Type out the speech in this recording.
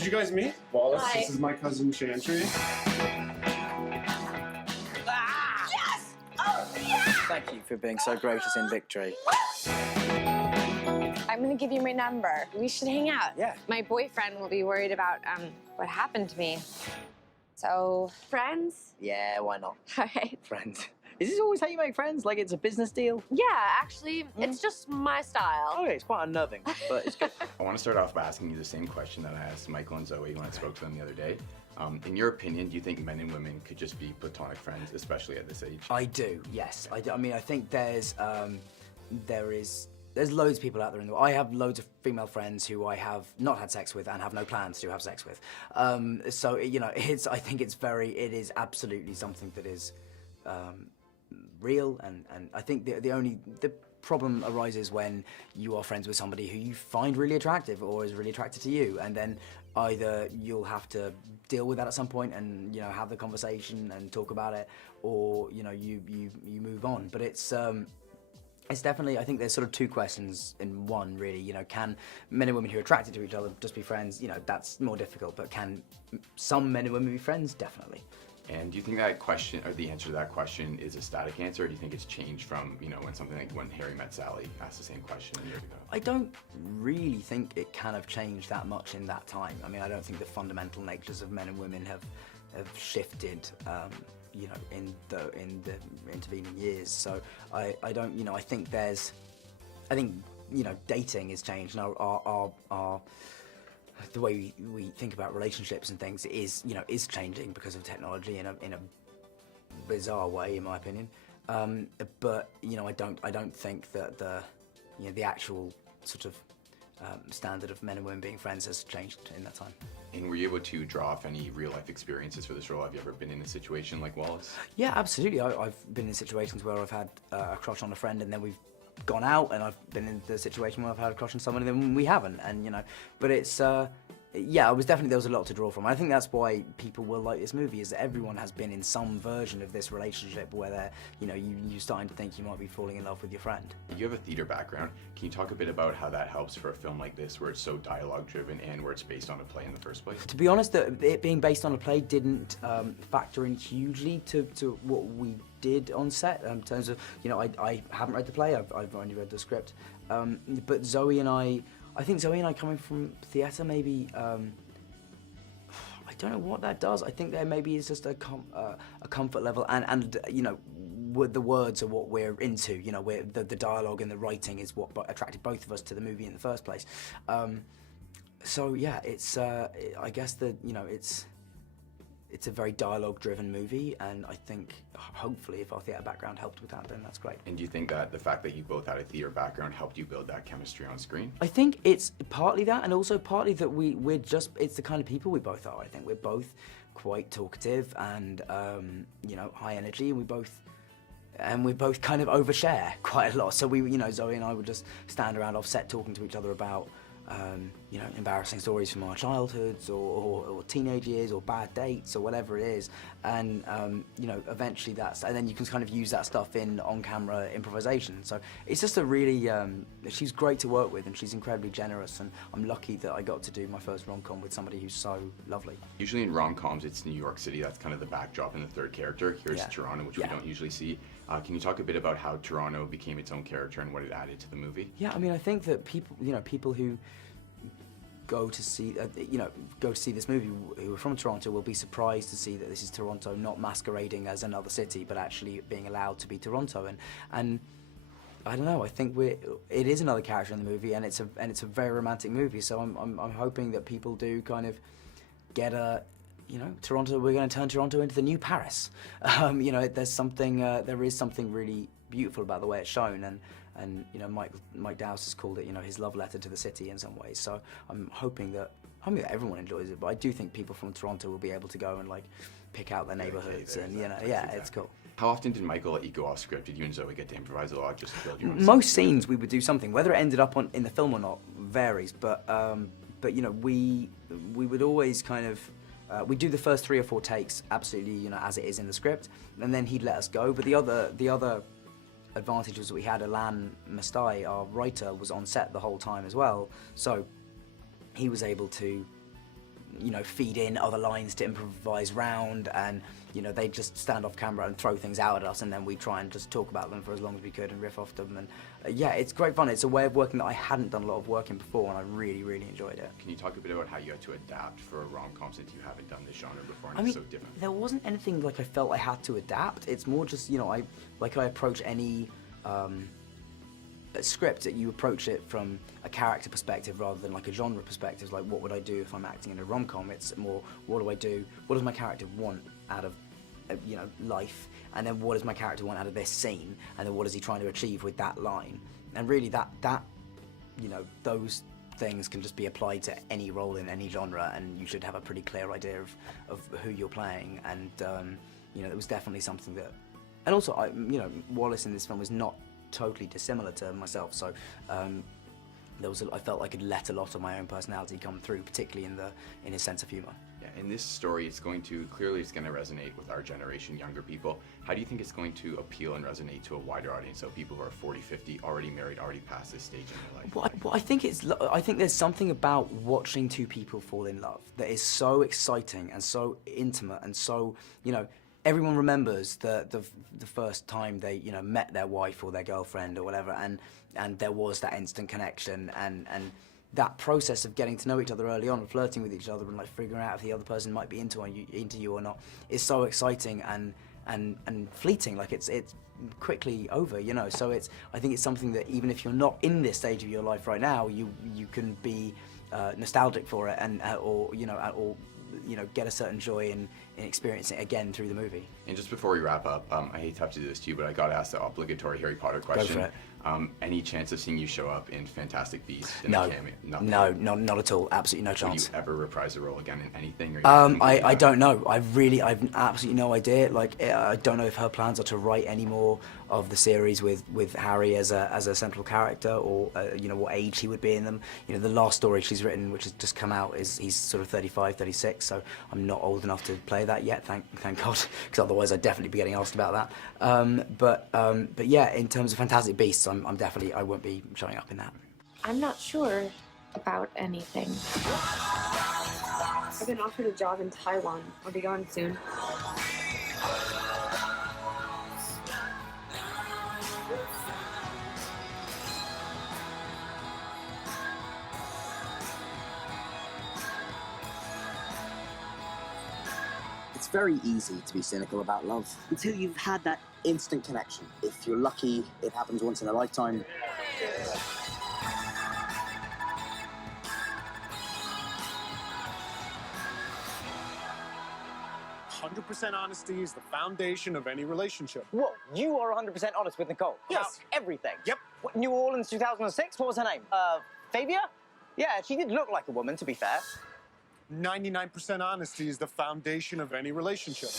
did you guys meet? Wallace, Hi. this is my cousin Chantry. Yes! Oh, yeah! Thank you for being so gracious in victory. I'm gonna give you my number. We should hang out. Yeah. My boyfriend will be worried about what happened to me. So, friends? Yeah, why not? All right. Friends. Is this always how you make friends? Like it's a business deal? Yeah, actually, it's just my style. Okay, it's quite unnerving, but it's good. I want to start off by asking you the same question that I asked Michael and Zoe when I spoke to them the other day. In your opinion, do you think men and women could just be platonic friends, especially at this age? I do, yes. I mean, I think there's loads of people out there in the world. I have loads of female friends who I have not had sex with and have no plans to have sex with. So, you know, I think it is absolutely something that is real, and I think the problem arises when you are friends with somebody who you find really attractive or is really attracted to you, and then either you'll have to deal with that at some point and, you know, have the conversation and talk about it, or, you know, you move on. But it's definitely, I think there's sort of two questions in one, really. You know, can men and women who are attracted to each other just be friends? You know, that's more difficult, but can some men and women be friends? Definitely. And do you think that question, or the answer to that question, is a static answer, or do you think it's changed from, you know, when Harry Met Sally asked the same question years ago? I don't really think it can have changed that much in that time. I mean, I don't think the fundamental natures of men and women have shifted, you know, in the intervening years. So I don't, you know, I think, you know, dating has changed, and our the way we think about relationships and things is changing because of technology in a bizarre way, in my opinion. But you know, I don't think that the actual sort of standard of men and women being friends has changed in that time. And were you able to draw off any real life experiences for this role? Have you ever been in a situation like Wallace? Yeah, absolutely. I've been in situations where I've had a crush on a friend, and then we've gone out, and I've been in the situation where I've had a crush on someone and then we haven't, and you know, but it's yeah, there was a lot to draw from. I think that's why people will like this movie, is that everyone has been in some version of this relationship where they're, you know, you're starting to think you might be falling in love with your friend. You have a theater background. Can you talk a bit about how that helps for a film like this, where it's so dialogue driven and where it's based on a play in the first place? To be honest, it being based on a play didn't factor in hugely to what we did on set, in terms of, you know, I haven't read the play, I've only read the script, but Zoe and I think Zoe and I, coming from theatre, maybe, I don't know what that does. I think there maybe is just a comfort level, and you know, the words are what we're into. You know, the dialogue and the writing is what attracted both of us to the movie in the first place. So yeah, it's I guess you know, it's a very dialogue-driven movie, and I think hopefully if our theatre background helped with that, then that's great. And do you think that the fact that you both had a theatre background helped you build that chemistry on screen? I think it's partly that, and also partly that it's the kind of people we both are. I think we're both quite talkative and, you know, high energy, and we both kind of overshare quite a lot. So we, you know, Zoe and I would just stand around off set talking to each other about, you know, embarrassing stories from our childhoods or teenage years or bad dates or whatever it is, and you know, eventually and then you can kind of use that stuff in on-camera improvisation. So it's just a really, she's great to work with, and she's incredibly generous, and I'm lucky that I got to do my first rom-com with somebody who's so lovely. Usually in rom-coms, it's New York City, that's kind of the backdrop and the third character. Here's Toronto, which we don't usually see. Can you talk a bit about how Toronto became its own character and what it added to the movie? Yeah, I mean, I think that people who go to see this movie who are from Toronto will be surprised to see that this is Toronto not masquerading as another city, but actually being allowed to be Toronto. And I don't know, I think it is another character in the movie, and it's a very romantic movie. So I'm hoping that people do kind of get you know, Toronto. We're going to turn Toronto into the new Paris. You know, there is something really beautiful about the way it's shown, and you know, Mike Dowse has called it, you know, his love letter to the city in some ways. So I'm hoping that everyone enjoys it, but I do think people from Toronto will be able to go and like pick out their neighborhoods, and you know, it's cool. How often did Michael let you go off script? Did you and Zoe get to improvise a lot just to build your own Most scenes we would do something. Whether it ended up in the film or not varies, but you know, we would always kind of we'd do the first 3 or 4 takes absolutely, you know, as it is in the script, and then he'd let us go. But the other advantage was that we had Alan Mastai, our writer, was on set the whole time as well, so he was able to you know, feed in other lines to improvise round, and you know, they just stand off camera and throw things out at us, and then we try and just talk about them for as long as we could and riff off them. And yeah, it's great fun. It's a way of working that I hadn't done a lot of work in before, and I really, really enjoyed it. Can you talk a bit about how you had to adapt for a rom-com since you haven't done this genre before and I it's mean, so different? there wasn't anything like I felt I had to adapt. It's more just, you know, I approach any script, that you approach it from a character perspective rather than like a genre perspective. Like, what would I do if I'm acting in a rom-com? It's more, what do I do? What does my character want out of, you know, life? And then what does my character want out of this scene? And then what is he trying to achieve with that line? And really, that you know, those things can just be applied to any role in any genre, and you should have a pretty clear idea of who you're playing. And you know, it was definitely something that, and also, you know, Wallace in this film was not totally dissimilar to myself, so I felt I could let a lot of my own personality come through, particularly in his sense of humor. Yeah, in this story, it's going to resonate with our generation, younger people. How do you think it's going to appeal and resonate to a wider audience, so people who are 40, 50, already married, already past this stage in their life? Well, I think there's something about watching two people fall in love that is so exciting and so intimate, and so, you know, everyone remembers the first time they, you know, met their wife or their girlfriend or whatever, and there was that instant connection, and that process of getting to know each other early on and flirting with each other and like figuring out if the other person might be into you or not is so exciting and fleeting. Like, it's quickly over, you know. So I think it's something that even if you're not in this stage of your life right now, you can be nostalgic for it, and or get a certain joy in experiencing it again through the movie. And just before we wrap up, I hate to have to do this to you, but I got to ask the obligatory Harry Potter question. Go for it. Any chance of seeing you show up in Fantastic Beasts? No, Nothing. no, not at all. Absolutely no Would chance. you ever reprise a role again in anything? Or I don't know. I've absolutely no idea. Like, I don't know if her plans are to write any more of the series with Harry as a central character, or you know, what age he would be in them. You know, the last story she's written, which has just come out, is he's sort of 35, 36. So I'm not old enough to play that yet. Thank God, because otherwise I'd definitely be getting asked about that. But yeah, in terms of Fantastic Beasts, I won't be showing up in that. I'm not sure about anything. I've been offered a job in Taiwan. I'll be going soon. It's very easy to be cynical about love until you've had that instant connection. If you're lucky, it happens once in a lifetime. 100% honesty is the foundation of any relationship. Whoa, you are 100% honest with Nicole? Yes. About everything? Yep. What, New Orleans 2006? What was her name? Fabia? Yeah, she did look like a woman, to be fair. 99% honesty is the foundation of any relationship.